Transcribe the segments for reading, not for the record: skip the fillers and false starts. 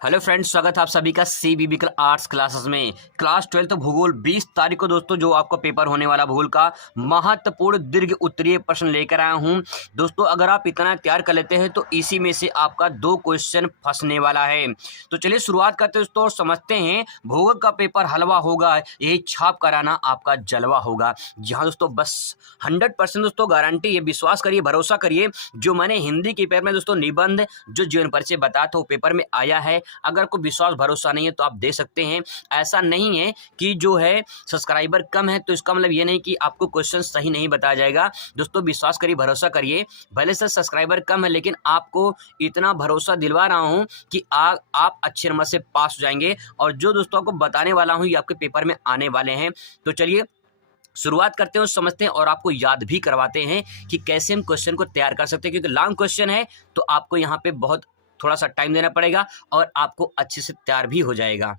Hello friends, स्वागत है आप सभी का सीबीबी आर्ट्स क्लासेस में। क्लास 12 भूगोल 20 तारीख को दोस्तों जो आपका पेपर होने वाला भूगोल का महत्वपूर्ण दीर्घ उत्तरीय प्रश्न लेकर आया हूं। दोस्तों अगर आप इतना तैयार कर लेते हैं तो इसी में से आपका 2 क्वेश्चन फंसने वाला है। तो चलिए शुरुआत करते हैं दोस्तों और समझते हैं। भूगोल का पेपर हलवा होगा, यही छाप कराना आपका जलवा होगा। जहाँ दोस्तों बस 100% दोस्तों गारंटी, ये विश्वास करिए, भरोसा करिए। जो मैंने हिंदी के पेपर में दोस्तों निबंध जो जीवन परिचय बताया था वो पेपर में आया है। अगर कोई विश्वास भरोसा नहीं है तो आप दे सकते हैं। ऐसा नहीं है कि जो है सब्सक्राइबर कम है तो इसका मतलब ये नहीं कि आपको क्वेश्चन सही नहीं बताया जाएगा। दोस्तों विश्वास करिए, भरोसा करिए। भले से सब्सक्राइबर कम है लेकिन आपको इतना भरोसा दिलवा रहा हूं कि आप अच्छे नंबर से पास हो जाएंगे। और जो दोस्तों आपको बताने वाला हूं ये आपके पेपर में आने वाले हैं। तो चलिए शुरुआत करते हैं, समझते हैं और आपको याद भी करवाते हैं कि कैसे हम क्वेश्चन को तैयार कर सकते हैं। क्योंकि लॉन्ग क्वेश्चन है तो आपको यहाँ पे बहुत थोड़ा सा टाइम देना पड़ेगा और आपको अच्छे से तैयार भी हो जाएगा।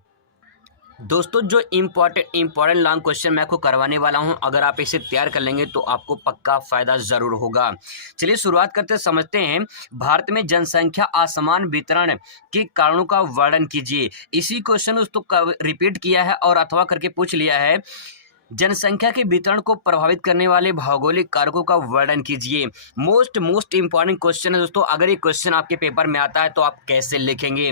दोस्तों जो इम्पोर्टेंट लॉन्ग क्वेश्चन मैं आपको करवाने वाला हूं, अगर आप इसे तैयार कर लेंगे तो आपको पक्का फायदा जरूर होगा। चलिए शुरुआत करते समझते हैं। भारत में जनसंख्या असमान वितरण के कारणों का वर्णन कीजिए। इसी क्वेश्चन दोस्तों रिपीट किया है और अथवा करके पूछ लिया है। जनसंख्या के वितरण को प्रभावित करने वाले भौगोलिक कारकों का वर्णन कीजिए। मोस्ट इंपॉर्टेंट क्वेश्चन है दोस्तों। अगर ये क्वेश्चन आपके पेपर में आता है तो आप कैसे लिखेंगे।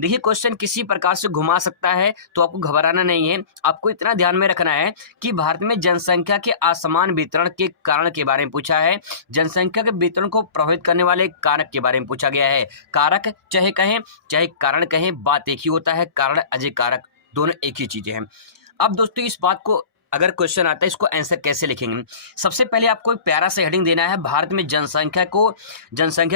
देखिए क्वेश्चन किसी प्रकार से घुमा सकता है तो आपको घबराना नहीं है। आपको इतना ध्यान में रखना है कि भारत में जनसंख्या के असमान वितरण के कारण के बारे में पूछा है। जनसंख्या के वितरण को प्रभावित करने वाले कारक के बारे में पूछा गया है। कारक चाहे कहें चाहे कारण कहें, बात एक ही होता है। कारण अजय कारक दोनों एक ही चीजें हैं। अब दोस्तों इस बात को अगर क्वेश्चन आता है इसको आंसर कैसे लिखेंगे। सबसे पहले आपको एक प्यारा सा हेडिंग देना है। भारत में जनसंख्या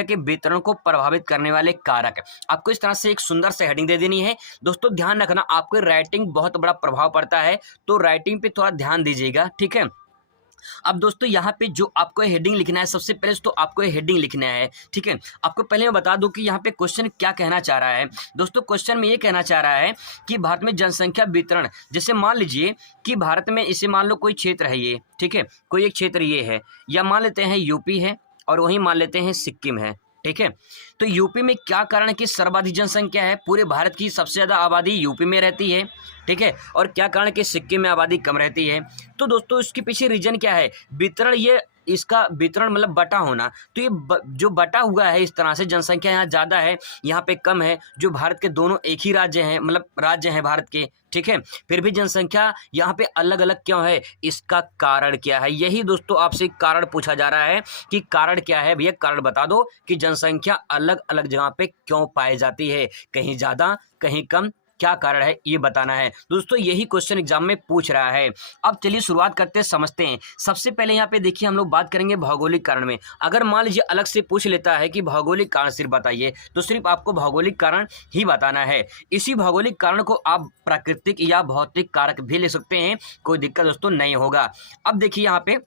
के वितरण को प्रभावित करने वाले कारक। आपको इस तरह से एक सुंदर सा हेडिंग दे देनी है। दोस्तों ध्यान रखना, आपको राइटिंग बहुत बड़ा प्रभाव पड़ता है तो राइटिंग पे थोड़ा ध्यान दीजिएगा, ठीक है। अब दोस्तों यहाँ पे जो आपको हेडिंग लिखना है, सबसे पहले तो आपको हेडिंग लिखना है, ठीक है। आपको पहले मैं बता दूं कि यहाँ पे क्वेश्चन क्या कहना चाह रहा है। दोस्तों क्वेश्चन में ये कहना चाह रहा है कि भारत में जनसंख्या वितरण, जैसे मान लीजिए कि भारत में इसे मान लो कोई क्षेत्र है ये, ठीक है, कोई एक क्षेत्र ये है, या मान लेते हैं यूपी है और वहीं मान लेते हैं सिक्किम है, ठीक है। तो यूपी में क्या कारण है कि सर्वाधिक जनसंख्या है, पूरे भारत की सबसे ज्यादा आबादी यूपी में रहती है, ठीक है। और क्या कारण है कि सिक्किम में आबादी कम रहती है। तो दोस्तों इसके पीछे रीजन क्या है, वितरण, ये इसका वितरण मतलब बटा होना। तो ये जो बटा हुआ है इस तरह से, जनसंख्या यहाँ ज़्यादा है यहाँ पे कम है। जो भारत के दोनों एक ही राज्य हैं, मतलब राज्य हैं भारत के, ठीक है, फिर भी जनसंख्या यहाँ पे अलग अलग क्यों है, इसका कारण क्या है। यही दोस्तों आपसे कारण पूछा जा रहा है कि कारण क्या है भैया, कारण बता दो कि जनसंख्या अलग अलग जगह पे क्यों पाई जाती है, कहीं ज़्यादा कहीं कम, क्या कारण है ये बताना है। दोस्तों यही क्वेश्चन एग्जाम में पूछ रहा है। अब चलिए शुरुआत करते हैं, समझते हैं। सबसे पहले यहाँ पे देखिए हम लोग बात करेंगे भौगोलिक कारण में। अगर मान लीजिए अलग से पूछ लेता है कि भौगोलिक कारण सिर्फ बताइए, तो सिर्फ आपको भौगोलिक कारण ही बताना है। इसी भौगोलिक कारण को आप प्राकृतिक या भौतिक कारक भी ले सकते हैं, कोई दिक्कत दोस्तों नहीं होगा। अब देखिए यहाँ पे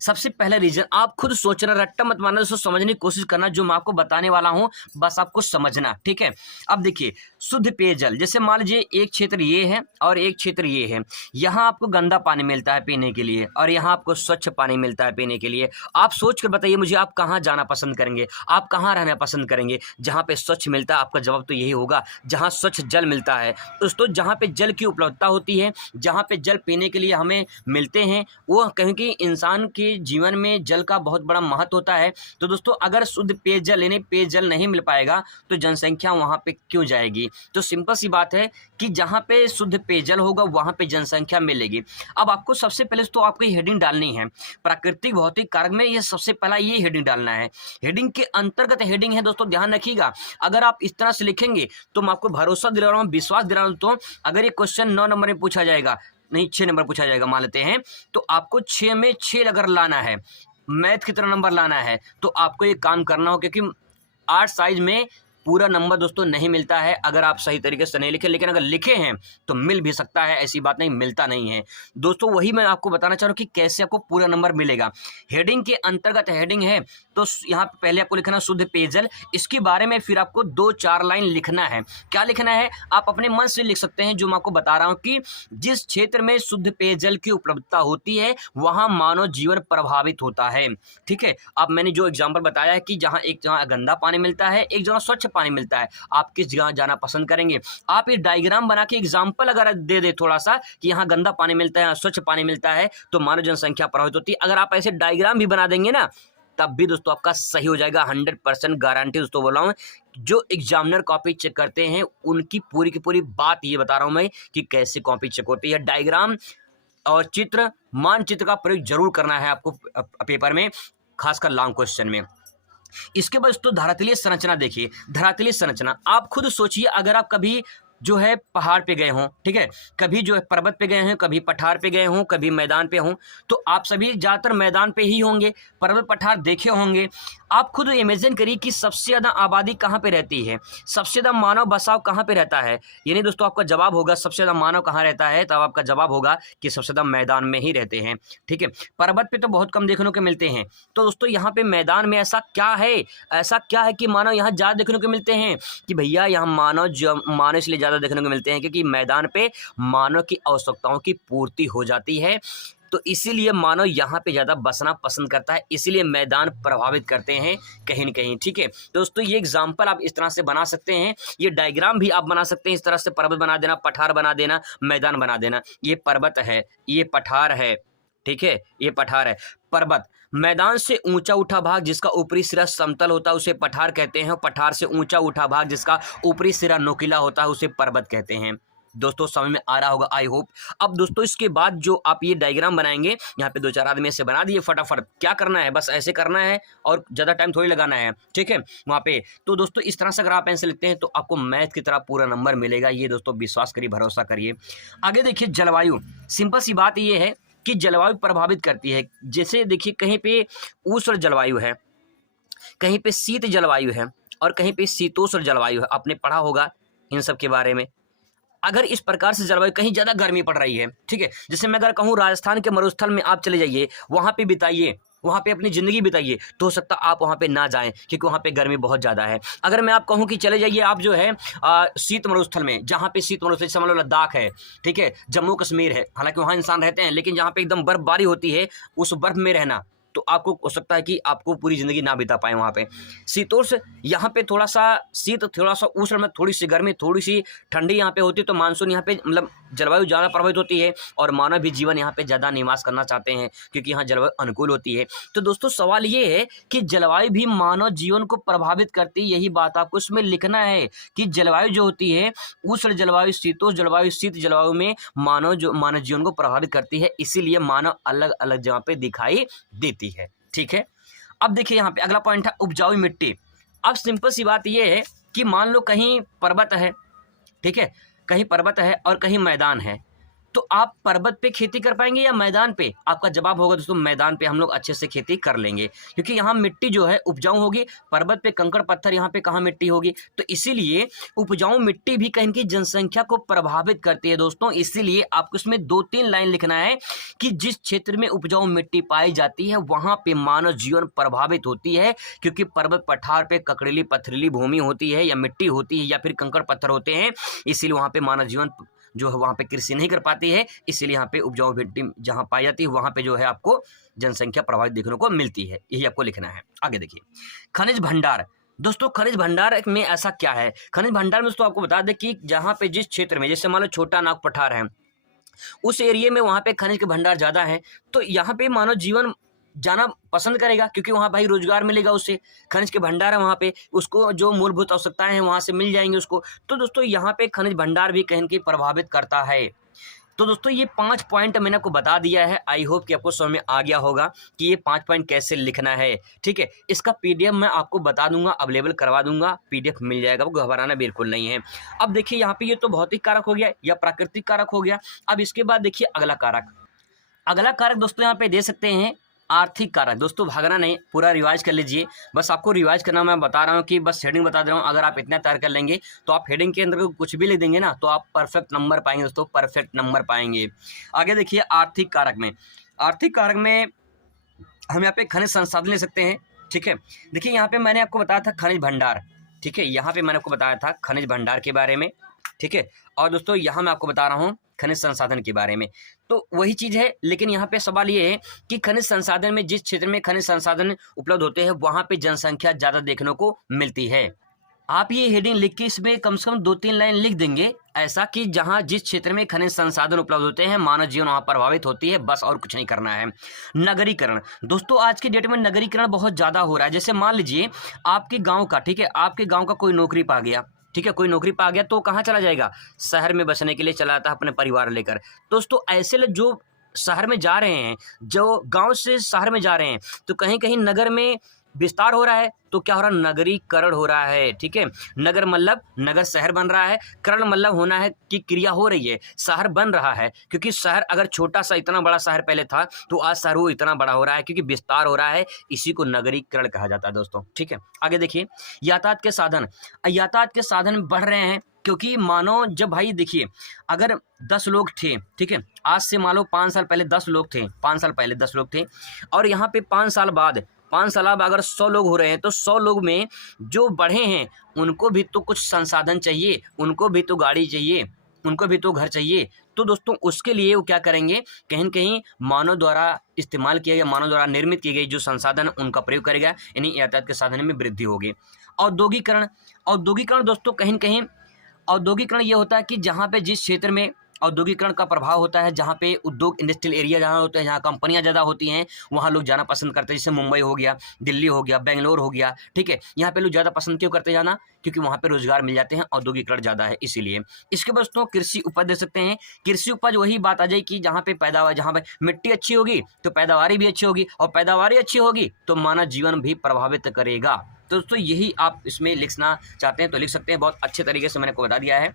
सबसे पहला रीजन, आप खुद सोचना, रट्टा मत मारना दोस्तों, समझने की कोशिश करना। जो मैं आपको बताने वाला हूं बस आपको समझना, ठीक है। अब देखिए शुद्ध पेयजल, जैसे मान लीजिए एक क्षेत्र ये है और एक क्षेत्र ये है। यहाँ आपको गंदा पानी मिलता है पीने के लिए और यहाँ आपको स्वच्छ पानी मिलता है पीने के लिए। आप सोच कर बताइए मुझे, आप कहाँ जाना पसंद करेंगे, आप कहाँ रहना पसंद करेंगे। जहाँ पे स्वच्छ मिलता है, आपका जवाब तो यही होगा जहाँ स्वच्छ जल मिलता है। दोस्तों जहाँ पे जल की उपलब्धता होती है, जहाँ पे जल पीने के लिए हमें मिलते हैं, वो कहीं कि इंसान के जीवन में जल का बहुत बड़ा महत्व होता है। तो दोस्तों अगर शुद्ध पेयजल यानी पेयजल नहीं मिल पाएगा तो जनसंख्या वहां पे क्यों जाएगी। तो सिंपल सी बात है कि जहां पे शुद्ध पेयजल होगा वहां पे जनसंख्या मिलेगी। अब आपको सबसे पहले तो आपको हेडिंग डालनी है, प्राकृतिक भौतिक कारक में ये सबसे पहला ये हेडिंग डालना है। हेडिंग के अंतर्गत हेडिंग है दोस्तों, ध्यान रखिएगा। अगर आप इस तरह से लिखेंगे तो मैं आपको भरोसा दिला रहा हूँ, विश्वास दिला रहा हूँ, तो अगर ये क्वेश्चन 9 नंबर में पूछा जाएगा, नहीं 6 नंबर पूछा जाएगा मान लेते हैं, तो आपको 6 में 6 अगर लाना है, मैथ की तरह नंबर लाना है, तो आपको ये काम करना हो। क्योंकि आर्ट साइज में पूरा नंबर दोस्तों नहीं मिलता है अगर आप सही तरीके से नहीं लिखे, लेकिन अगर लिखे हैं तो मिल भी सकता है, ऐसी बात नहीं मिलता नहीं है दोस्तों। वही मैं आपको बताना चाह रहा हूँ कि कैसे आपको पूरा नंबर मिलेगा। हेडिंग के अंतर्गत हेडिंग है तो यहाँ पे पहले आपको लिखना शुद्ध पेयजल, इसके बारे में फिर आपको 2-4 लाइन लिखना है। क्या लिखना है आप अपने मन से लिख सकते हैं, जो मैं आपको बता रहा हूँ कि जिस क्षेत्र में शुद्ध पेयजल की उपलब्धता होती है वहाँ मानव जीवन प्रभावित होता है, ठीक है। अब मैंने जो एग्जाम्पल बताया है कि जहाँ एक जगह गंदा पानी मिलता है, एक जगह स्वच्छ पानी मिलता है, आप किस जगह जाना पसंद करेंगे। आप ये डायग्राम बना के एग्जाम्पल अगर दे दे थोड़ा सा कि यहाँ गंदा पानी मिलता है, यहाँ स्वच्छ पानी मिलता है, तो मानव जनसंख्या प्रभावित होती है। अगर आप ऐसे डायग्राम भी बना देंगे ना, तब भी दोस्तों आपका सही हो जाएगा। 100% गारंटी दोस्तों बोल रहा हूँ। जो एग्जामिनर कॉपी चेक करते हैं उनकी पूरी की पूरी बात ये बता रहा हूँ मैं कि कैसे कॉपी चेक होती है। डायग्राम और चित्र, मानचित्र का प्रयोग जरूर करना है आपको पेपर में, खासकर लॉन्ग क्वेश्चन में। इसके बाद दोस्तों धरातलीय संरचना देखिए। धरातलीय संरचना आप खुद सोचिए, अगर आप कभी जो है पहाड़ पे गए हों, ठीक है, कभी जो है पर्वत पे गए हैं, कभी पठार पे गए हों, कभी मैदान पे हों, तो आप सभी ज़्यादातर मैदान पे ही होंगे, पर्वत पठार देखे होंगे। आप खुद इमेजिन करिए कि सबसे ज़्यादा आबादी कहाँ पे रहती है, सबसे ज़्यादा मानव बसाव कहाँ पे रहता है। यानी दोस्तों आपका जवाब होगा सबसे ज़्यादा मानव कहाँ रहता है, तब आपका जवाब होगा कि सबसे ज़्यादा मैदान में ही रहते हैं, ठीक है। पर्वत पे तो बहुत कम देखने को मिलते हैं, तो दोस्तों यहाँ पे मैदान में ऐसा क्या है कि मानव यहाँ ज़्यादा देखने को मिलते हैं कि भैया यहाँ मानव इसलिए ज़्यादा देखने को मिलते हैं क्योंकि मैदान पे मानव की आवश्यकताओं की पूर्ति हो जाती है, तो इसीलिए मानव यहाँ पे ज़्यादा बसना पसंद करता है, इसीलिए मैदान प्रभावित करते हैं कहीं न कहीं, ठीक है। तो दोस्तों ये एग्जाम्पल आप इस तरह से बना सकते हैं, ये डायग्राम भी आप बना सकते हैं इस तरह से, पर्वत बना देना, पठार बना देना, मैदान बना देना। ये पर्वत है, ये पठार है, ठीक है, ये पठार है। पर्वत मैदान से ऊंचा उठा भाग जिसका ऊपरी सिरा समतल होता है उसे पठार कहते हैं। पठार से ऊंचा उठा भाग जिसका ऊपरी सिरा नोकीला होता है उसे पर्वत कहते हैं। दोस्तों समझ में आ रहा होगा आई होप। अब दोस्तों इसके बाद जो आप ये डायग्राम बनाएंगे, यहाँ पे 2-4 आदमी ऐसे बना दिए फटाफट, क्या करना है बस ऐसे करना है और ज़्यादा टाइम थोड़ी लगाना है, ठीक है वहाँ पे। तो दोस्तों इस तरह से अगर आप पेंसिल लिखते हैं तो आपको मैथ की तरह पूरा नंबर मिलेगा, ये दोस्तों विश्वास करिए, भरोसा करिए। आगे देखिए जलवायु, सिंपल सी बात ये है कि जलवायु प्रभावित करती है। जैसे देखिए कहीं पे उष्ण जलवायु है, कहीं पे शीत जलवायु है और कहीं पे शीतोष्ण जलवायु है, आपने पढ़ा होगा इन सब के बारे में। अगर इस प्रकार से जलवायु कहीं ज़्यादा गर्मी पड़ रही है, ठीक है, जैसे मैं अगर कहूँ राजस्थान के मरुस्थल में आप चले जाइए, वहाँ पे बिताइए, वहाँ पे अपनी ज़िंदगी बिताइए, तो हो सकता आप वहाँ पे ना जाएं क्योंकि वहाँ पे गर्मी बहुत ज़्यादा है। अगर मैं आप कहूँ कि चले जाइए आप जो है शीत मरुस्थल में, जहाँ पे शीत मरुस्थल समझ लो लद्दाख है, ठीक है, जम्मू कश्मीर है, हालांकि वहाँ इंसान रहते हैं, लेकिन जहाँ पे एकदम बर्फबारी होती है उस बर्फ में रहना, तो आपको हो सकता है कि आपको पूरी ज़िंदगी ना बिता पाएँ वहाँ पे। शीतोष्ण, यहाँ पे थोड़ा सा शीत, थोड़ा सा उष्ण में थोड़ी सी गर्मी, थोड़ी सी ठंडी यहाँ पे होती है, तो मानसून यहाँ पे मतलब जलवायु ज़्यादा प्रभावित होती है और मानव भी जीवन यहाँ पे ज़्यादा निवास करना चाहते हैं क्योंकि यहाँ जलवायु अनुकूल होती है। तो दोस्तों सवाल ये है कि जलवायु भी मानव जीवन को प्रभावित करती है, यही बात आपको इसमें लिखना है कि जलवायु जो होती है उष्ण जलवायु, शीतोष्ण जलवायु, शीत जलवायु में मानव जीवन को प्रभावित करती है, इसीलिए मानव अलग अलग जगह पे दिखाई देती है, ठीक है। अब देखिए यहाँ पे अगला पॉइंट है उपजाऊ मिट्टी। अब सिंपल सी बात ये है कि मान लो कहीं पर्वत है, ठीक है, कहीं पर्वत है और कहीं मैदान है, तो आप पर्वत पे खेती कर पाएंगे या मैदान पे? आपका जवाब होगा दोस्तों मैदान पे हम लोग अच्छे से खेती कर लेंगे क्योंकि यहाँ मिट्टी जो है उपजाऊ होगी, पर्वत पे कंकड़ पत्थर, यहाँ पे कहाँ मिट्टी होगी, तो इसीलिए उपजाऊ मिट्टी भी कहीं की जनसंख्या को प्रभावित करती है दोस्तों। इसीलिए आपको इसमें 2-3 लाइन लिखना है कि जिस क्षेत्र में उपजाऊ मिट्टी पाई जाती है वहाँ पे मानव जीवन प्रभावित होती है क्योंकि पर्वत पठार पे ककड़ीली पथरीली भूमि होती है या मिट्टी होती है या फिर कंकड़ पत्थर होते हैं, इसीलिए वहाँ पे मानव जीवन जो है वहाँ पे कृषि नहीं कर पाती है, इसलिए यहाँ पे उपजाऊ मिट्टी जहाँ पाई जाती है वहाँ पे जो है आपको जनसंख्या प्रभावित देखने को मिलती है, यही आपको लिखना है। आगे देखिए खनिज भंडार। दोस्तों खनिज भंडार में ऐसा क्या है, खनिज भंडार में दोस्तों आपको बता दें कि जहाँ पे जिस क्षेत्र में, जैसे मान लो छोटा नाग पठार है, उस एरिया में वहाँ पे खनिज के भंडार ज़्यादा है, तो यहाँ पे मानव जीवन जाना पसंद करेगा क्योंकि वहाँ भाई रोजगार मिलेगा उससे, खनिज के भंडार है वहाँ पे, उसको जो मूलभूत आवश्यकताएं हैं वहाँ से मिल जाएंगे उसको। तो दोस्तों यहाँ पे खनिज भंडार भी कहीं की प्रभावित करता है। तो दोस्तों ये 5 पॉइंट मैंने आपको बता दिया है, आई होप कि आपको समझ में आ गया होगा कि ये 5 पॉइंट कैसे लिखना है, ठीक है। इसका पीडीएफ मैं आपको बता दूंगा, अवेलेबल करवा दूंगा, पीडीएफ मिल जाएगा, वो घबराना बिल्कुल नहीं है। अब देखिए यहाँ पे ये तो भौतिक कारक हो गया या प्राकृतिक कारक हो गया। अब इसके बाद देखिए अगला कारक, अगला कारक दोस्तों यहाँ पे दे सकते हैं आर्थिक कारक। दोस्तों भागना नहीं, पूरा रिवाइज कर लीजिए, बस आपको रिवाइज करना मैं बता रहा हूँ कि बस हेडिंग बता दे रहा हूँ। अगर आप इतना तैयार कर लेंगे तो आप हेडिंग के अंदर कुछ भी लिख देंगे ना तो आप परफेक्ट नंबर पाएंगे दोस्तों, परफेक्ट नंबर पाएंगे। आगे देखिए आर्थिक कारक में, आर्थिक कारक में हम यहाँ पे खनिज संसाधन ले सकते हैं, ठीक है। देखिए यहाँ पे मैंने आपको बताया था खनिज भंडार, ठीक है, यहाँ पे मैंने आपको बताया था खनिज भंडार के बारे में, ठीक है। और दोस्तों यहाँ मैं आपको बता रहा हूँ खनिज संसाधन के बारे में, तो वही चीज़ है, लेकिन यहाँ पे सवाल ये है कि खनिज संसाधन में, जिस क्षेत्र में खनिज संसाधन उपलब्ध होते हैं वहाँ पे जनसंख्या ज़्यादा देखने को मिलती है, आप ये हेडिंग लिख के इसमें कम से कम 2-3 लाइन लिख देंगे, ऐसा कि जहां जिस क्षेत्र में खनिज संसाधन उपलब्ध होते हैं मानव जीवन वहां प्रभावित होती है, बस और कुछ नहीं करना है। नगरीकरण, दोस्तों आज के डेट में नगरीकरण बहुत ज्यादा हो रहा है। जैसे मान लीजिए आपके गांव का, ठीक है, आपके गांव का कोई नौकरी पा गया, ठीक है, कोई नौकरी पा गया तो कहाँ चला जाएगा, शहर में बसने के लिए चला जाता है अपने परिवार लेकर। दोस्तों ऐसे लोग जो शहर में जा रहे हैं, जो गांव से शहर में जा रहे हैं, तो कहीं कहीं नगर में विस्तार हो रहा है, तो क्या हो रहा है, नगरीकरण हो रहा है। ठीक है, नगर मतलब नगर शहर बन रहा है, करण मतलब होना है कि क्रिया हो रही है, शहर बन रहा है। क्योंकि शहर अगर छोटा सा इतना बड़ा शहर पहले था, तो आज शहर वो इतना बड़ा हो रहा है क्योंकि विस्तार हो रहा है, इसी को नगरीकरण कहा जाता है दोस्तों। ठीक है, आगे देखिए, यातायात के साधन, यातायात के साधन बढ़ रहे हैं क्योंकि मानो जब भाई देखिए, अगर 10 लोग थे, ठीक है, आज से मान लो 5 साल पहले 10 लोग थे, 5 साल पहले 10 लोग थे, और यहाँ पे 5 साल बाद अगर 100 लोग हो रहे हैं, तो 100 लोग में जो बढ़े हैं उनको भी तो कुछ संसाधन चाहिए, उनको भी तो गाड़ी चाहिए, उनको भी तो घर चाहिए। तो दोस्तों उसके लिए वो क्या करेंगे, कहीं न कहीं मानव द्वारा इस्तेमाल किया गया, मानव द्वारा निर्मित किए गए जो संसाधन उनका प्रयोग करेगा, यानी यातायात के साधन में वृद्धि होगी। औद्योगिकरण, औद्योगिकरण दोस्तों कहीं न कहीं औद्योगिकरण ये होता है कि जहाँ पे जिस क्षेत्र में औद्योगिकरण का प्रभाव होता है, जहाँ पे उद्योग इंडस्ट्रियल एरिया जहाँ होते हैं, जहाँ कंपनियाँ ज़्यादा होती हैं, वहाँ लोग जाना पसंद करते हैं। जैसे मुंबई हो गया, दिल्ली हो गया, बेंगलोर हो गया, ठीक है, यहाँ पे लोग ज़्यादा पसंद क्यों करते हैं जाना, क्योंकि वहाँ पे रोजगार मिल जाते हैं, औद्योगिकरण ज़्यादा है इसीलिए। इसके बाद दोस्तों कृषि उपज दे सकते हैं। कृषि उपज वही बात आ जाएगी कि जहाँ पे पैदावार, जहाँ पे मिट्टी अच्छी होगी तो पैदावारी भी अच्छी होगी, और पैदावारी अच्छी होगी तो मानव जीवन भी प्रभावित करेगा। तो दोस्तों यही आप इसमें लिखना चाहते हैं तो लिख सकते हैं, बहुत अच्छे तरीके से मैंने आपको बता दिया है।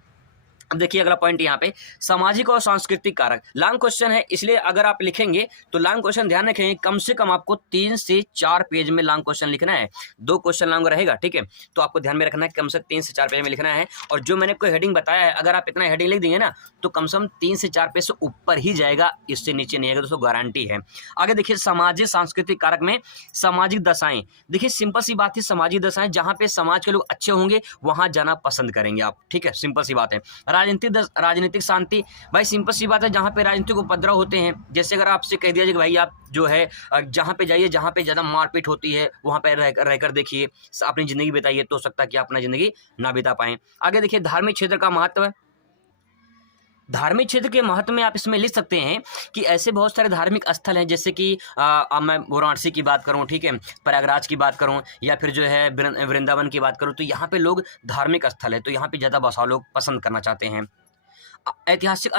अब देखिए अगला पॉइंट यहाँ पे, सामाजिक और सांस्कृतिक कारक। लॉन्ग क्वेश्चन है, इसलिए अगर आप लिखेंगे तो लॉन्ग क्वेश्चन ध्यान रखेंगे, कम से कम आपको 3 से 4 पेज में लॉन्ग क्वेश्चन लिखना है। 2 क्वेश्चन लॉन्ग रहेगा, ठीक है, तो आपको ध्यान में रखना है कम से 3 से 4 पेज में लिखना है। और जो मैंने कोई हेडिंग बताया है, अगर आप इतना हेडिंग लिख देंगे ना तो कम से कम 3 से 4 पेज से ऊपर ही जाएगा, इससे नीचे नहीं आएगा दोस्तों, गारंटी है। आगे देखिए सामाजिक सांस्कृतिक कारक में सामाजिक दशाएं। देखिए सिंपल सी बात है, सामाजिक दशाएं, जहाँ पे समाज के लोग अच्छे होंगे वहां जाना पसंद करेंगे आप, ठीक है, सिंपल सी बात है। राजनीतिक शांति, भाई सिंपल सी बात है, जहाँ पे राजनीतिक उपद्रव होते हैं, जैसे अगर आपसे कह दिया जाए कि भाई आप जो है जहाँ पे जाइए जहाँ पे ज़्यादा मारपीट होती है वहाँ पे रहकर देखिए, अपनी ज़िंदगी बिताइए, तो हो सकता है कि आप अपना ज़िंदगी ना बिता पाएँ। आगे देखिए धार्मिक क्षेत्र का महत्व। धार्मिक क्षेत्र के महत्व में आप इसमें लिख सकते हैं कि ऐसे बहुत सारे धार्मिक स्थल हैं, जैसे कि मैं वाराणसी की बात करूं, ठीक है, प्रयागराज की बात करूं, या फिर जो है वृंदावन की बात करूं, तो यहाँ पे लोग धार्मिक स्थल है तो यहाँ पे ज़्यादा बसाव लोग पसंद करना चाहते हैं। ऐतिहासिक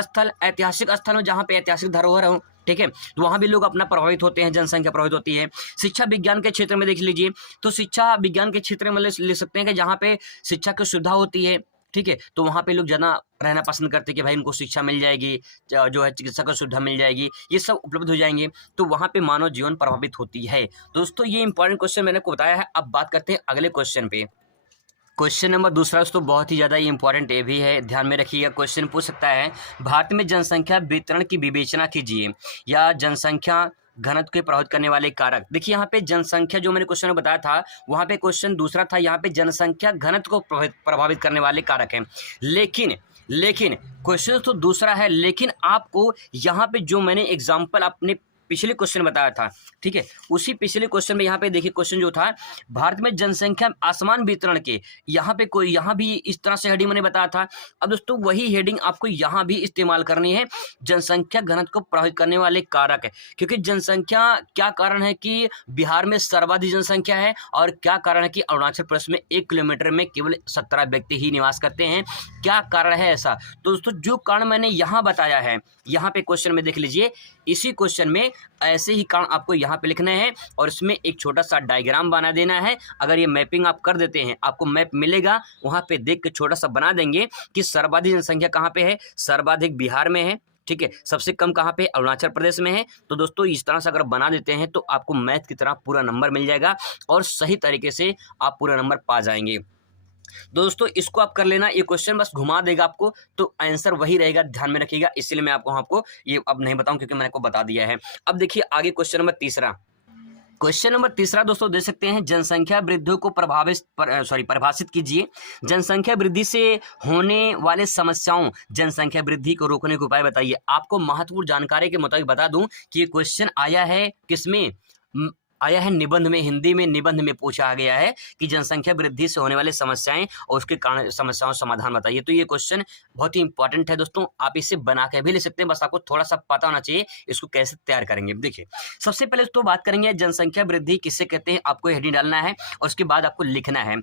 स्थल हो जहाँ पे ऐतिहासिक धरोहर हो, ठीक है, तो वहाँ भी लोग अपना प्रभावित होते हैं, जनसंख्या प्रभावित होती है। शिक्षा विज्ञान के क्षेत्र में देख लीजिए, तो शिक्षा विज्ञान के क्षेत्र में ले सकते हैं कि जहाँ पे शिक्षा की सुविधा होती है, ठीक है, तो वहाँ पे लोग ज़्यादा रहना पसंद करते हैं कि भाई उनको शिक्षा मिल जाएगी, जो है चिकित्सा की सुविधा मिल जाएगी, ये सब उपलब्ध हो जाएंगे, तो वहाँ पे मानव जीवन प्रभावित होती है। दोस्तों ये इंपॉर्टेंट क्वेश्चन मैंने आपको बताया है। अब बात करते हैं अगले क्वेश्चन पे। क्वेश्चन नंबर दूसरा दोस्तों बहुत ही ज़्यादा इंपॉर्टेंट ये भी है, ध्यान में रखिएगा। क्वेश्चन पूछ सकता है, भारत में जनसंख्या वितरण की विवेचना कीजिए, या जनसंख्या घनत्व के प्रभावित करने वाले कारक। देखिए यहाँ पे जनसंख्या जो मैंने क्वेश्चन में बताया था, वहाँ पे क्वेश्चन दूसरा था, यहाँ पे जनसंख्या घनत्व को प्रभावित करने वाले कारक हैं। लेकिन क्वेश्चन तो दूसरा है, लेकिन आपको यहाँ पे जो मैंने एग्जाम्पल अपने पिछले क्वेश्चन बताया था, ठीक है, उसी पिछले क्वेश्चन में यहाँ पे देखिए क्वेश्चन जो था, भारत में जनसंख्या असमान वितरण के, यहाँ पे कोई यहाँ भी इस तरह से हेडिंग मैंने बताया था। अब दोस्तों वही हेडिंग आपको यहाँ भी इस्तेमाल करनी है, जनसंख्या घनत्व को प्रभावित करने वाले कारक है। क्योंकि जनसंख्या, क्या कारण है कि बिहार में सर्वाधिक जनसंख्या है, और क्या कारण है कि अरुणाचल प्रदेश में 1 किलोमीटर में केवल 17 व्यक्ति ही निवास करते हैं, क्या कारण है ऐसा। तो दोस्तों जो कारण मैंने यहाँ बताया है, यहाँ पे क्वेश्चन में देख लीजिए, इसी क्वेश्चन में ऐसे ही कारण आपको यहाँ पे लिखने हैं, और इसमें एक छोटा सा डायग्राम बना देना है। अगर ये मैपिंग आप कर देते हैं, आपको मैप मिलेगा, वहाँ पे देख के छोटा सा बना देंगे कि सर्वाधिक जनसंख्या कहाँ पे है, सर्वाधिक बिहार में है, ठीक है, सबसे कम कहाँ पे, अरुणाचल प्रदेश में है। तो दोस्तों इस तरह से अगर बना देते हैं तो आपको मैथ की तरह पूरा नंबर मिल जाएगा, और सही तरीके से आप पूरा नंबर पा जाएंगे। दोस्तों इसको आप कर लेना, ये क्वेश्चन बस घुमा देगा आपको, तो आंसर वही रहेगा, ध्यान में रखिएगा। इसलिए मैं आपको ये अब नहीं बताऊं क्योंकि मैंने आपको बता दिया है। अब देखिए आगे क्वेश्चन नंबर तीसरा। क्वेश्चन नंबर तीसरा दोस्तों दे सकते हैं, जनसंख्या वृद्धि को परिभाषित कीजिए। जनसंख्या वृद्धि से होने वाले समस्याओं, जनसंख्या वृद्धि को रोकने के उपाय बताइए। आपको महत्वपूर्ण जानकारी के मुताबिक बता दूं कि ये क्वेश्चन आया है किसमें, आया है निबंध में, हिंदी में निबंध में पूछा गया है कि जनसंख्या वृद्धि से होने वाली समस्याएं और उसके कारण समस्याओं समाधान बताइए। तो ये क्वेश्चन बहुत ही इंपॉर्टेंट है दोस्तों, आप इसे बना के भी ले सकते हैं, बस आपको थोड़ा सा पता होना चाहिए इसको कैसे तैयार करेंगे। देखिए सबसे पहले तो बात करेंगे जनसंख्या वृद्धि किससे कहते हैं, आपको हेडिंग डालना है और उसके बाद आपको लिखना है।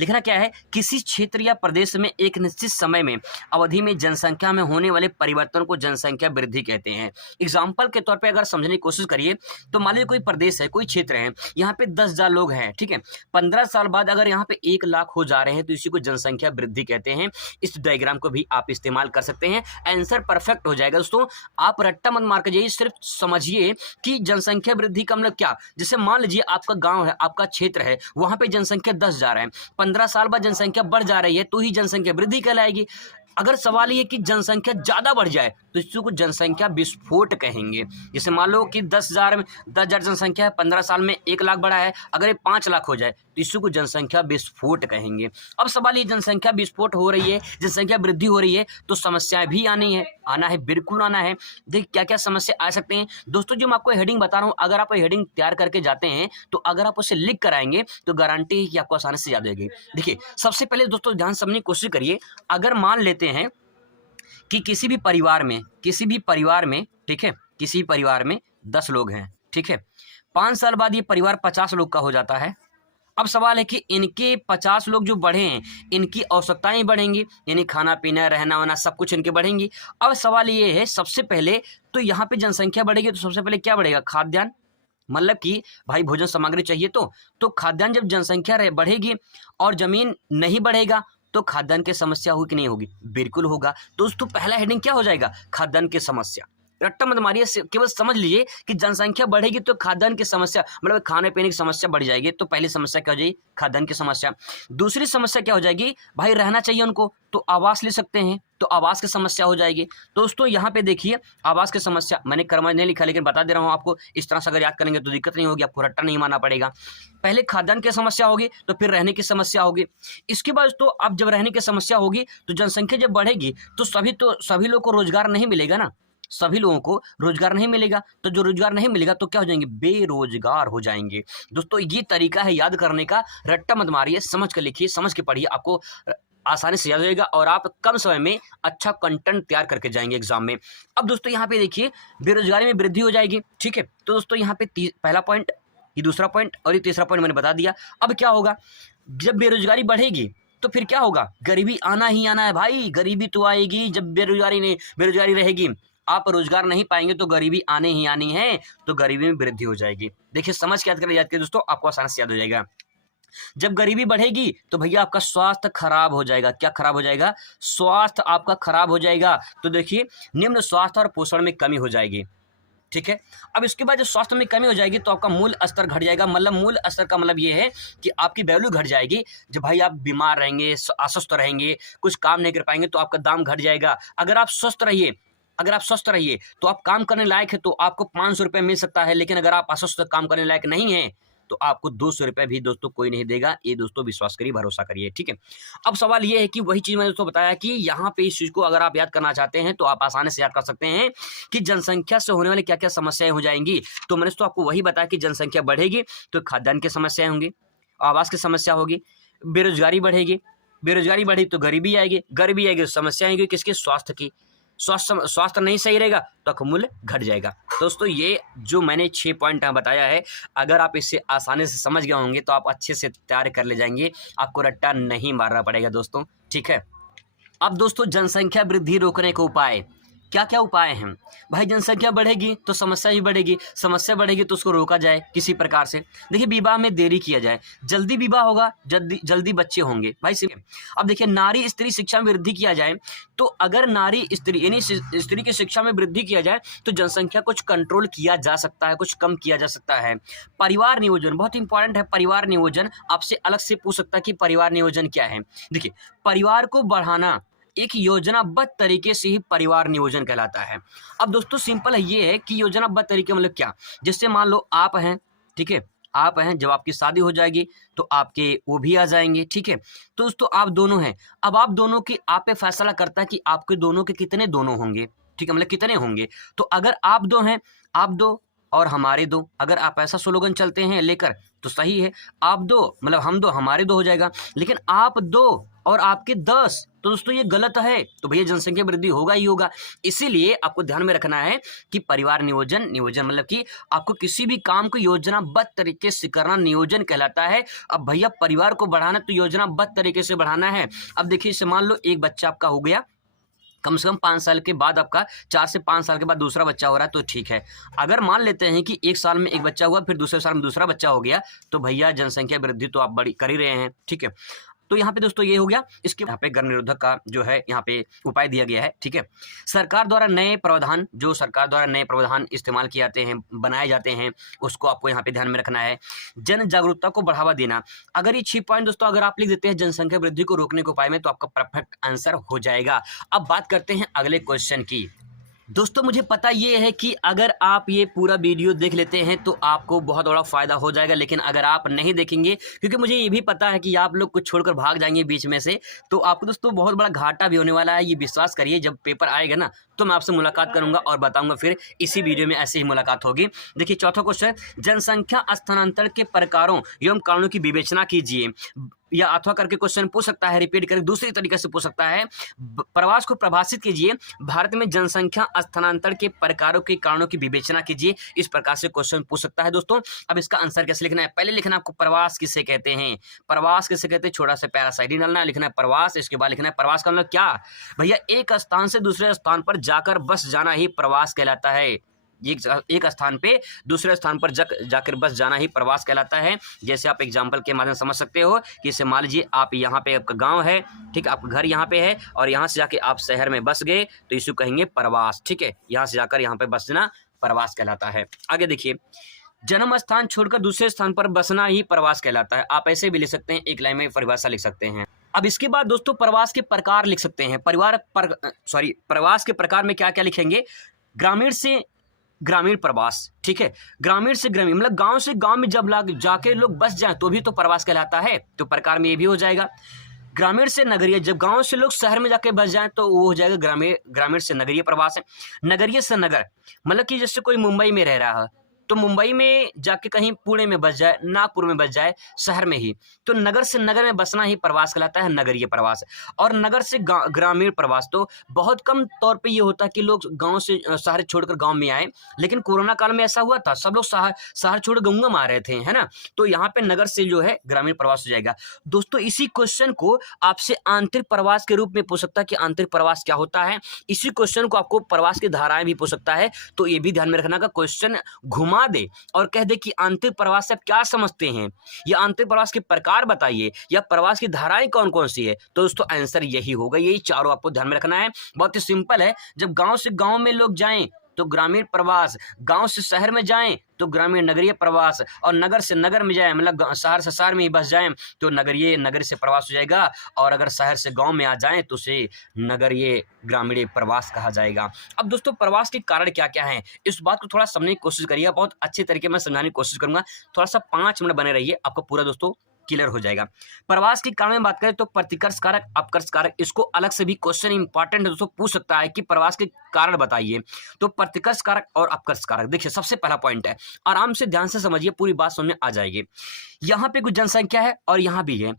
लिखना क्या है, किसी क्षेत्र या प्रदेश में एक निश्चित समय में अवधि में जनसंख्या में होने वाले परिवर्तन को जनसंख्या वृद्धि कहते हैं। एग्जाम्पल के तौर पर अगर समझने की कोशिश करिए तो मान लीजिए कोई प्रदेश है, कोई क्षेत्र है, यहाँ पे 10,000 लोग हैं, ठीक है। 15 साल बाद अगर यहाँ पे 1 लाख हो जा रहे हैं तो इसी को जनसंख्या वृद्धि कहते हैं। इस डायग्राम को भी आप इस्तेमाल कर सकते हैं, आंसर परफेक्ट हो जाएगा दोस्तों। आप रट्टा मत मार के जाइए, सिर्फ समझिए कि जनसंख्या वृद्धि का मतलब क्या। जैसे मान लीजिए आपका गांव है, आपका क्षेत्र है, वहां पे जनसंख्या 10,000 है, 15 साल बाद जनसंख्या बढ़ जा रही है तो ही जनसंख्या वृद्धि कहलाएगी। अगर सवाल ये कि जनसंख्या ज़्यादा बढ़ जाए तो इसको जनसंख्या विस्फोट कहेंगे। जैसे मान लो कि 10,000 जनसंख्या है, 15 साल में 1 लाख बढ़ा है, अगर ये 5 लाख हो जाए तो इसको जनसंख्या विस्फोट कहेंगे। अब सवाल ये जनसंख्या विस्फोट हो रही है, जनसंख्या वृद्धि हो रही है तो समस्याएं भी आना है, बिल्कुल आना है। देखिए क्या क्या समस्या आ सकते हैं दोस्तों, जो मैं आपको हेडिंग बता रहा हूँ, अगर आप हेडिंग तैयार करके जाते हैं तो अगर आप उसे लिख कर आएंगे तो गारंटी है कि आपको आसानी से याद होगी। देखिए सबसे पहले दोस्तों ध्यान समझने की कोशिश करिए, अगर मान लेते हैं कि किसी भी परिवार में ठीक है, किसी परिवार में 10 लोग हैं, ठीक है, 5 साल बाद ये परिवार 50 लोग का हो जाता है। अब सवाल है कि इनके 50 लोग जो बढ़े हैं, इनकी आवश्यकताएं बढ़ेंगी, यानी खाना पीना रहना वहना सब कुछ इनके बढ़ेंगी। अब सवाल ये है, सबसे पहले तो यहाँ पे जनसंख्या बढ़ेगी तो सबसे पहले क्या बढ़ेगा, खाद्यान्न, मतलब कि भाई भोजन सामग्री चाहिए तो खाद्यान्न, जब जनसंख्या बढ़ेगी और जमीन नहीं बढ़ेगा तो खाद्यान्न की समस्या होगी कि नहीं होगी, बिल्कुल होगा। दोस्तों पहला हेडिंग क्या हो जाएगा, खाद्यान्न की समस्या। रट्टा मत मारिए, केवल समझ लीजिए कि जनसंख्या बढ़ेगी तो खाद्यान्न की समस्या, मतलब खाने पीने की समस्या बढ़ जाएगी। तो पहली समस्या क्या हो जाएगी, खाद्यान्न की समस्या। दूसरी समस्या क्या हो जाएगी, भाई रहना चाहिए उनको तो आवास ले सकते हैं, तो आवास की समस्या हो जाएगी। दोस्तों यहाँ पे देखिए आवास की समस्या, मैंने कर्म नहीं लिखा लेकिन बता दे रहा हूँ आपको, इस तरह से अगर याद करेंगे तो दिक्कत नहीं होगी, आपको रट्टा नहीं मानना पड़ेगा। पहले खाद्यान्न की समस्या होगी तो फिर रहने की समस्या होगी। इसके बाद तो अब जब रहने की समस्या होगी तो जनसंख्या जब बढ़ेगी तो सभी लोगों को रोजगार नहीं मिलेगा ना, सभी लोगों को रोजगार नहीं मिलेगा, तो जो रोजगार नहीं मिलेगा तो क्या हो जाएंगे, बेरोजगार हो जाएंगे। दोस्तों ये तरीका है याद करने का, रट्टा मत मारिए, समझ के लिखिए, समझ के पढ़िए, आपको आसानी से याद हो जाएगा और आप कम समय में अच्छा कंटेंट तैयार करके जाएंगे एग्जाम में। अब दोस्तों यहाँ पे देखिए बेरोजगारी में वृद्धि हो जाएगी, ठीक है। तो दोस्तों यहाँ पे पहला पॉइंट, ये दूसरा पॉइंट और ये तीसरा पॉइंट मैंने बता दिया। अब क्या होगा, जब बेरोजगारी बढ़ेगी तो फिर क्या होगा, गरीबी आना ही आना है भाई, गरीबी तो आएगी जब बेरोजगारी रहेगी। आप रोजगार नहीं पाएंगे तो गरीबी आने ही आनी है, तो गरीबी में वृद्धि हो जाएगी। देखिए समझ के याद करिए दोस्तों, आपको आसानी से याद हो जाएगा। जब गरीबी बढ़ेगी तो भैया आपका स्वास्थ्य खराब हो जाएगा। क्या खराब हो जाएगा, स्वास्थ्य आपका खराब हो जाएगा। तो देखिए निम्न स्वास्थ्य और पोषण में कमी हो जाएगी, ठीक है। अब इसके बाद जब स्वास्थ्य में कमी हो जाएगी तो आपका मूल स्तर घट जाएगा। मतलब मूल स्तर का मतलब ये है कि आपकी वैल्यू घट जाएगी। जब भाई आप बीमार रहेंगे, अस्वस्थ रहेंगे, कुछ काम नहीं कर पाएंगे तो आपका दाम घट जाएगा। अगर आप स्वस्थ रहिए तो आप काम करने लायक है तो आपको 500 रुपये मिल सकता है, लेकिन अगर आप अस्वस्थ काम करने लायक नहीं है तो आपको 200 रुपये भी दोस्तों कोई नहीं देगा। ये दोस्तों विश्वास करिए, भरोसा करिए, ठीक है। अब सवाल ये है कि वही चीज़ मैंने दोस्तों बताया कि यहाँ पे इस चीज़ को अगर आप याद करना चाहते हैं तो आप आसानी से याद कर सकते हैं कि जनसंख्या से होने वाली क्या क्या समस्याएं हो जाएंगी। तो मैंने दोस्तों आपको वही बताया कि जनसंख्या बढ़ेगी तो खाद्यान्न की समस्याएं होंगी, आवास की समस्या होगी, बेरोजगारी बढ़ी तो गरीबी आएगी तो समस्या आएगी किसकी, स्वास्थ्य की। स्वास्थ्य नहीं सही रहेगा तो आपका मूल्य घट जाएगा। दोस्तों ये जो मैंने 6 पॉइंट बताया है, अगर आप इसे आसानी से समझ गए होंगे तो आप अच्छे से तैयार कर ले जाएंगे, आपको रट्टा नहीं मारना पड़ेगा दोस्तों, ठीक है। अब दोस्तों जनसंख्या वृद्धि रोकने के उपाय, क्या क्या उपाय हैं। भाई जनसंख्या बढ़ेगी तो समस्या ही बढ़ेगी, समस्या बढ़ेगी तो उसको रोका जाए किसी प्रकार से। देखिए विवाह में देरी किया जाए, जल्दी विवाह होगा जल्दी बच्चे होंगे भाई सिर्फ। अब देखिए नारी स्त्री शिक्षा में वृद्धि किया जाए, तो अगर नारी स्त्री यानी स्त्री की शिक्षा में वृद्धि किया जाए तो जनसंख्या कुछ कंट्रोल किया जा सकता है, कुछ कम किया जा सकता है। परिवार नियोजन बहुत इंपॉर्टेंट है, परिवार नियोजन आपसे अलग से पूछ सकता है कि परिवार नियोजन क्या है। देखिए परिवार को बढ़ाना एक योजनाबद्ध तरीके से ही परिवार नियोजन कहलाता है। अब दोस्तों सिंपल है ये है कि योजनाबद्ध तरीके मतलब क्या, जैसे मान लो आप हैं, ठीक है, आप हैं, जब आपकी शादी हो जाएगी तो आपके वो भी आ जाएंगे, ठीक है। तो दोस्तों आप दोनों हैं, अब आप दोनों की आप पे फैसला करता है कि आपके दोनों के कितने दोनों होंगे, ठीक है, मतलब कितने होंगे। तो अगर आप 2 हैं, आप 2 और हमारे दो, अगर आप ऐसा स्लोगन चलते हैं लेकर तो सही है। आप दो मतलब हम दो, हमारे दो हो जाएगा, लेकिन आप दो और आपके 10, तो दोस्तों ये गलत है। तो भैया जनसंख्या वृद्धि होगा ही होगा। इसीलिए आपको ध्यान में रखना है कि परिवार नियोजन, नियोजन मतलब कि आपको किसी भी काम को योजनाबद्ध तरीके से करना नियोजन कहलाता है। अब भैया परिवार को बढ़ाना तो योजनाबद्ध तरीके से बढ़ाना है। अब देखिए इसे मान लो एक बच्चा आपका हो गया, कम से कम 5 साल के बाद आपका 4 से 5 साल के बाद दूसरा बच्चा हो रहा है तो ठीक है। अगर मान लेते हैं कि 1 साल में एक बच्चा हुआ, फिर दूसरे साल में दूसरा बच्चा हो गया, तो भैया जनसंख्या वृद्धि तो आप बड़ी कर ही रहे हैं, ठीक है। तो यहाँ पे दोस्तों ये हो गया। इसके यहाँ पे गर्भ निरोधक का जो है यहाँ पे उपाय दिया गया है, ठीक है। सरकार द्वारा नए प्रावधान, जो सरकार द्वारा नए प्रावधान इस्तेमाल किए जाते हैं, बनाए जाते हैं, उसको आपको यहाँ पे ध्यान में रखना है। जन जागरूकता को बढ़ावा देना, अगर ये 6 पॉइंट दोस्तों अगर आप लिख देते हैं जनसंख्या वृद्धि को रोकने के उपाय में, तो आपका परफेक्ट आंसर हो जाएगा। अब बात करते हैं अगले क्वेश्चन की। दोस्तों मुझे पता ये है कि अगर आप ये पूरा वीडियो देख लेते हैं तो आपको बहुत बड़ा फ़ायदा हो जाएगा, लेकिन अगर आप नहीं देखेंगे, क्योंकि मुझे ये भी पता है कि आप लोग कुछ छोड़कर भाग जाएंगे बीच में से, तो आपको दोस्तों बहुत बड़ा घाटा भी होने वाला है। ये विश्वास करिए, जब पेपर आएगा ना तो मैं आपसे मुलाकात करूंगा और बताऊंगा, फिर इसी वीडियो में ऐसे ही मुलाकात होगी। देखिए चौथा क्वेश्चन, जनसंख्या स्थानांतरण के प्रकारों एवं कारणों की विवेचना कीजिए। या अथवा करके क्वेश्चन पूछ सकता है, रिपीट करके दूसरी तरीके से पूछ सकता है। प्रवास को प्रभाषित कीजिए, भारत में जनसंख्या स्थानांतरण के प्रकारों के कारणों की विवेचना कीजिए। इस प्रकार से क्वेश्चन पूछ सकता है दोस्तों। अब इसका आंसर कैसे लिखना है, पहले लिखना है आपको प्रवास किसे कहते हैं। प्रवास किसे कहते हैं, छोटा सा प्यारा साइड डालना है, लिखना है प्रवास। इसके बाद लिखना है प्रवास का मतलब क्या, भैया एक स्थान से दूसरे स्थान पर जाकर बस जाना ही प्रवास कहलाता है। एक स्थान पे दूसरे स्थान पर जाकर बस जाना ही प्रवास कहलाता है। जैसे आप एग्जाम्पल के माध्यम समझ सकते हो कि इसे मान लीजिए आप यहाँ पे आपका गांव है, ठीक है, आपका घर यहाँ पे है और यहाँ से जाके आप शहर में बस गए तो इसे कहेंगे प्रवास, ठीक है। यहाँ से जाकर यहाँ पे बसना प्रवास कहलाता है। आगे देखिए, जन्म स्थान छोड़कर दूसरे स्थान पर बसना ही प्रवास कहलाता है। आप ऐसे भी लिख सकते हैं, एक लाइन में परिभाषा लिख सकते हैं। अब इसके बाद दोस्तों प्रवास के प्रकार लिख सकते हैं। प्रवास के प्रकार में क्या क्या लिखेंगे, ग्रामीण से ग्रामीण प्रवास, ठीक है। ग्रामीण से ग्रामीण मतलब गांव से गांव में जब जाके लोग बस जाएं तो भी तो प्रवास कहलाता है, तो प्रकार में ये भी हो जाएगा। ग्रामीण से नगरीय, जब गांव से लोग शहर में जाके बस जाएं तो वो हो जाएगा ग्रामीण से नगरीय प्रवास है। नगरीय से नगर मतलब कि जैसे कोई मुंबई में रह रहा है तो मुंबई में जाके कहीं पुणे में बस जाए, नागपुर में बस जाए, शहर में ही, तो नगर से नगर में बसना ही प्रवास कहलाता है, नगरीय प्रवास। और नगर से ग्रामीण प्रवास तो बहुत कम तौर पे ये होता है कि लोग गांव से शहर छोड़कर गांव में आए, लेकिन कोरोना काल में ऐसा हुआ था, सब लोग शहर छोड़ गाँव में आ रहे थे, है ना, तो यहाँ पे नगर से जो है ग्रामीण प्रवास हो जाएगा। दोस्तों इसी क्वेश्चन को आपसे आंतरिक प्रवास के रूप में पूछ सकता है कि आंतरिक प्रवास क्या होता है। इसी क्वेश्चन को आपको प्रवास की धाराएं भी पूछ सकता है, तो ये भी ध्यान में रखना का क्वेश्चन घुमा दे और कह दे कि आंतरिक प्रवास से आप क्या समझते हैं, या आंतरिक प्रवास के प्रकार बताइए, या प्रवास की धाराएं कौन कौन सी है, तो दोस्तों आंसर यही होगा। यही चारों आपको ध्यान में रखना है। बहुत ही सिंपल है, जब गांव से गांव में लोग जाएं तो ग्रामीण प्रवास, गांव से शहर में जाएं तो ग्रामीण नगरीय प्रवास, और नगर से नगर में जाएं मतलब शहर से शहर में ही बस जाएं तो नगरीय से प्रवास हो जाएगा, और अगर शहर से गांव में आ जाएं तो उसे नगरीय ग्रामीण प्रवास कहा जाएगा। अब दोस्तों प्रवास के कारण क्या क्या हैं, इस बात को थोड़ा समझने की कोशिश करिए, बहुत अच्छे तरीके में समझाने की कोशिश करूंगा। थोड़ा सा 5 मिनट बने रहिए, आपको पूरा दोस्तों क्लियर हो जाएगा। प्रवास के कारण में बात करें तो प्रतिकर्ष कारक, अपकर्ष कारक, इसको अलग से भी क्वेश्चन इंपॉर्टेंट है दोस्तों, पूछ सकता है कि प्रवास के कारण बताइए। तो प्रतिकर्ष कारक और अपकर्ष कारक, देखिए सबसे पहला पॉइंट है, आराम से ध्यान से समझिए, पूरी बात समझ में आ जाएगी। यहाँ पे कुछ जनसंख्या है और यहाँ भी है,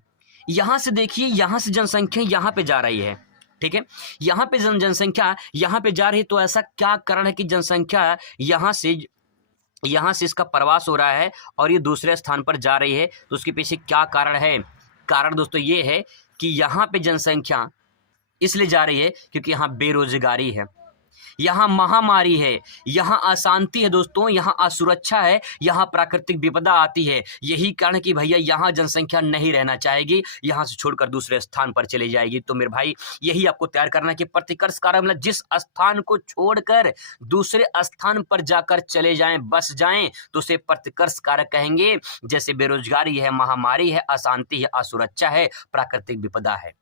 यहाँ से देखिए, यहाँ से जनसंख्या यहाँ पे जा रही है, ठीक है, यहाँ पे जनसंख्या यहाँ पे जा रही है, तो ऐसा क्या कारण है कि जनसंख्या यहाँ से इसका प्रवास हो रहा है और ये दूसरे स्थान पर जा रही है, तो उसके पीछे क्या कारण है। कारण दोस्तों ये है कि यहाँ पे जनसंख्या इसलिए जा रही है क्योंकि यहाँ बेरोजगारी है, यहाँ महामारी है, यहाँ अशांति है दोस्तों, यहाँ असुरक्षा है, यहाँ प्राकृतिक विपदा आती है। यही कारण कि भैया यहाँ जनसंख्या नहीं रहना चाहेगी, यहाँ से छोड़कर दूसरे स्थान पर चली जाएगी। तो मेरे भाई यही आपको तैयार करना है कि प्रतिकर्ष कारक मतलब जिस स्थान को छोड़कर दूसरे स्थान पर जाकर चले जाएं, बस जाएं, तो उसे प्रतिकर्ष कारक कहेंगे। जैसे बेरोजगारी है, महामारी है, अशांति है, असुरक्षा है, प्राकृतिक विपदा है।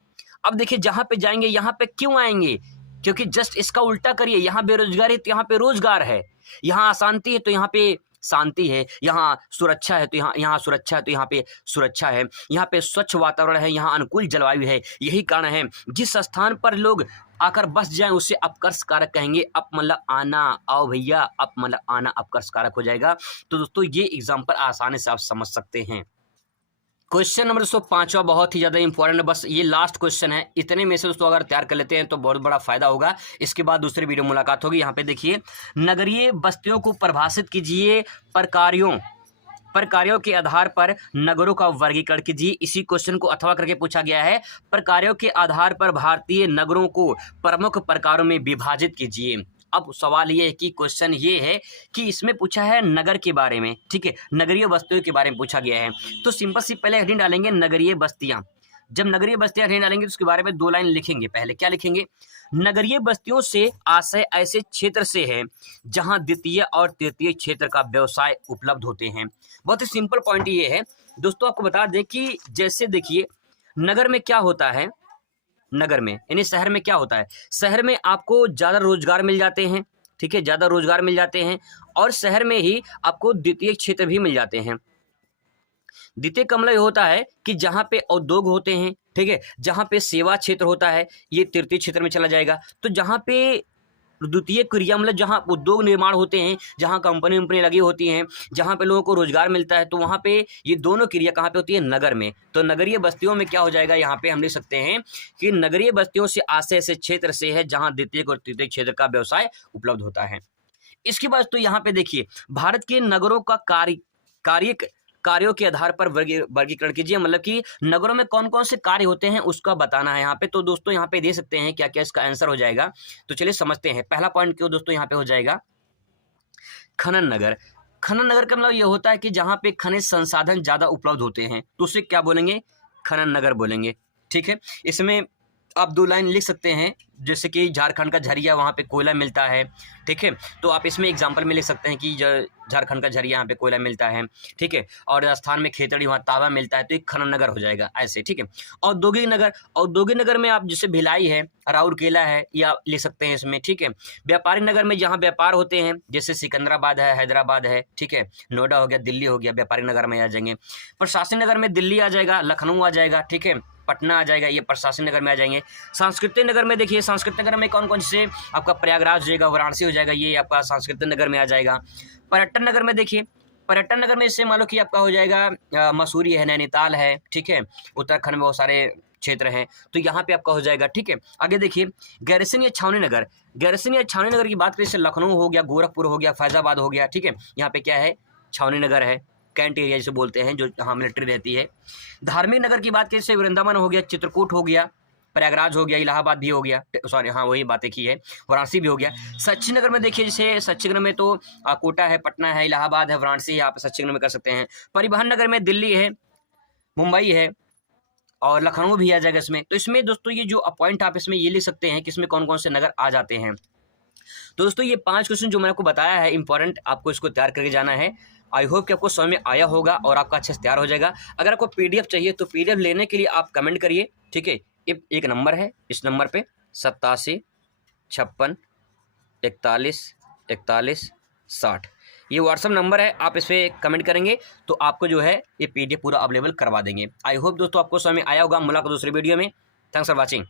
अब देखिए जहाँ पे जाएंगे यहाँ पे क्यों आएंगे, क्योंकि जस्ट इसका उल्टा करिए, यहाँ बेरोजगारी है तो यहाँ पे रोजगार है, यहाँ अशांति है तो यहाँ पे शांति है, यहाँ सुरक्षा है तो यहाँ सुरक्षा है तो यहाँ पे सुरक्षा है, यहाँ पे स्वच्छ वातावरण है, यहाँ अनुकूल जलवायु है। यही कारण है जिस स्थान पर लोग आकर बस जाएं उसे अपकर्ष कारक कहेंगे। अप मतलब आना, आओ भैया, अप मतलब आना अपकर्ष कारक हो जाएगा। तो दोस्तों ये एग्जाम्पल आसानी से आप समझ सकते हैं। क्वेश्चन नंबर 105 बहुत ही ज़्यादा इंपॉर्टेंट है, बस ये लास्ट क्वेश्चन है। इतने में से दोस्तों अगर तैयार कर लेते हैं तो बहुत बड़ा फायदा होगा। इसके बाद दूसरी वीडियो मुलाकात होगी। यहाँ पे देखिए, नगरीय बस्तियों को परिभाषित कीजिए, प्रकारों के आधार पर नगरों का वर्गीकरण कीजिए। इसी क्वेश्चन को अथवा करके पूछा गया है। प्रकारों के आधार पर भारतीय नगरों को प्रमुख प्रकारों में विभाजित कीजिए। अब सवाल ये है कि क्वेश्चन ये है कि इसमें पूछा है नगर के बारे में, ठीक है, नगरीय बस्तियों के बारे में पूछा गया है। तो सिंपल सी पहले हेडिंग डालेंगे नगरीय बस्तियां। जब नगरीय बस्तियां हेडिंग डालेंगे तो उसके बारे में 2 लाइन लिखेंगे। पहले क्या लिखेंगे? नगरीय बस्तियों से आशय ऐसे क्षेत्र से है जहां द्वितीय और तृतीय क्षेत्र का व्यवसाय उपलब्ध होते हैं। बहुत ही सिंपल पॉइंट ये है दोस्तों, आपको बता दें कि जैसे देखिए नगर में क्या होता है, नगर में यानी शहर में क्या होता है, शहर में आपको ज़्यादा रोजगार मिल जाते हैं, ठीक है, ज़्यादा रोजगार मिल जाते हैं और शहर में ही आपको द्वितीय क्षेत्र भी मिल जाते हैं। द्वितीय का मतलब होता है कि जहाँ पे उद्योग होते हैं, ठीक है, जहाँ पे सेवा क्षेत्र होता है, ये तृतीय क्षेत्र में चला जाएगा। तो जहाँ पे द्वितीय क्रिया मतलब जहाँ उद्योग निर्माण होते हैं, जहाँ कंपनी वंपनी लगी होती हैं, जहाँ पे लोगों को रोजगार मिलता है, तो वहाँ पे ये दोनों क्रिया कहाँ पे होती है? नगर में। तो नगरीय बस्तियों में क्या हो जाएगा? यहाँ पे हम लिख सकते हैं कि नगरीय बस्तियों से आशय से क्षेत्र से है जहाँ द्वितीय और तृतीय क्षेत्र का व्यवसाय उपलब्ध होता है। इसके बाद तो यहाँ पे देखिए, भारत के नगरों का कार्यों के आधार पर वर्गीकरण कीजिए, मतलब कि नगरों में कौन कौन से कार्य होते हैं उसका बताना है यहाँ पे। तो दोस्तों यहाँ पे दे सकते हैं क्या क्या इसका आंसर हो जाएगा। तो चलिए समझते हैं। पहला पॉइंट क्यों दोस्तों यहाँ पे हो जाएगा खनन नगर। खनन नगर का मतलब ये होता है कि जहाँ पे खनिज संसाधन ज्यादा उपलब्ध होते हैं तो उसे क्या बोलेंगे? खनन नगर बोलेंगे, ठीक है। इसमें आप 2 लाइन लिख सकते हैं, जैसे कि झारखंड का झरिया, वहाँ पे कोयला मिलता है, ठीक है। तो आप इसमें एग्जांपल में लिख सकते हैं कि झारखंड का झरिया, यहाँ पे कोयला मिलता है, ठीक है। और राजस्थान में खेतड़ी, वहाँ तांबा मिलता है, तो एक खनन नगर हो जाएगा ऐसे, ठीक है। औद्योगिक नगर में आप जैसे भिलाई है, राउरकेला है, या लिख सकते हैं इसमें, ठीक है। व्यापारिक नगर में जहाँ व्यापार होते हैं, जैसे सिकंदराबाद है, हैदराबाद है, ठीक है, नोएडा हो गया, दिल्ली हो गया, व्यापारिक नगर में आ जाएंगे। प्रशासनिक नगर में दिल्ली आ जाएगा, लखनऊ आ जाएगा, ठीक है, पटना आ जाएगा, ये प्रशासनिक नगर में आ जाएंगे। सांस्कृतिक नगर में देखिए, सांस्कृतिक नगर में कौन कौन से आपका प्रयागराज हो जाएगा, वाराणसी हो जाएगा, ये आपका सांस्कृतिक नगर में आ जाएगा। पर्यटन नगर में देखिए, पर्यटन नगर में इससे मान लो कि आपका हो जाएगा मसूरी है, नैनीताल है, ठीक है, उत्तराखंड में बहुत सारे क्षेत्र हैं, तो यहाँ पे आपका हो जाएगा, ठीक है। आगे देखिए, गैरसैंण या छावनी नगर। गैरसैंण या छावनी नगर की बात करें, जैसे लखनऊ हो गया, गोरखपुर हो गया, फैजाबाद हो गया, ठीक है, यहाँ पे क्या है? छावनी नगर है, कैंट एरिया जिसे बोलते हैं, जो यहाँ मिलिट्री रहती है। धार्मिक नगर की बात करें, जैसे वृंदावन हो गया, चित्रकूट हो गया, प्रयागराज हो गया, इलाहाबाद भी हो गया, सॉरी हाँ वही बातें की है, वाराणसी भी हो गया। शैक्षिक नगर में देखिए, जैसे शैक्षिक नगर में तो कोटा है, पटना है, इलाहाबाद है, वाराणसी है, आप शैक्षिक नगर में कर सकते हैं। परिवहन नगर में दिल्ली है, मुंबई है और लखनऊ भी आ जाएगा इसमें। तो इसमें दोस्तों ये जो पॉइंट आप इसमें ये लिख सकते हैं कि इसमें कौन कौन से नगर आ जाते हैं। तो दोस्तों ये 5 क्वेश्चन जो मैंने आपको बताया है इंपॉर्टेंट, आपको इसको तैयार करके जाना है। आई होप कि आपको समझ में आया होगा और आपका अच्छे से तैयार हो जाएगा। अगर आपको पीडीएफ चाहिए तो पीडीएफ लेने के लिए आप कमेंट करिए, ठीक है। एक नंबर है, इस नंबर पे 87 56 41 41 60 ये व्हाट्सअप नंबर है। आप इस पर कमेंट करेंगे तो आपको जो है ये पीडीएफ पूरा अवेलेबल करवा देंगे। आई होप दोस्तों आपको समझ में आया होगा। मुलाकात दूसरी वीडियो में। Thanks for watching.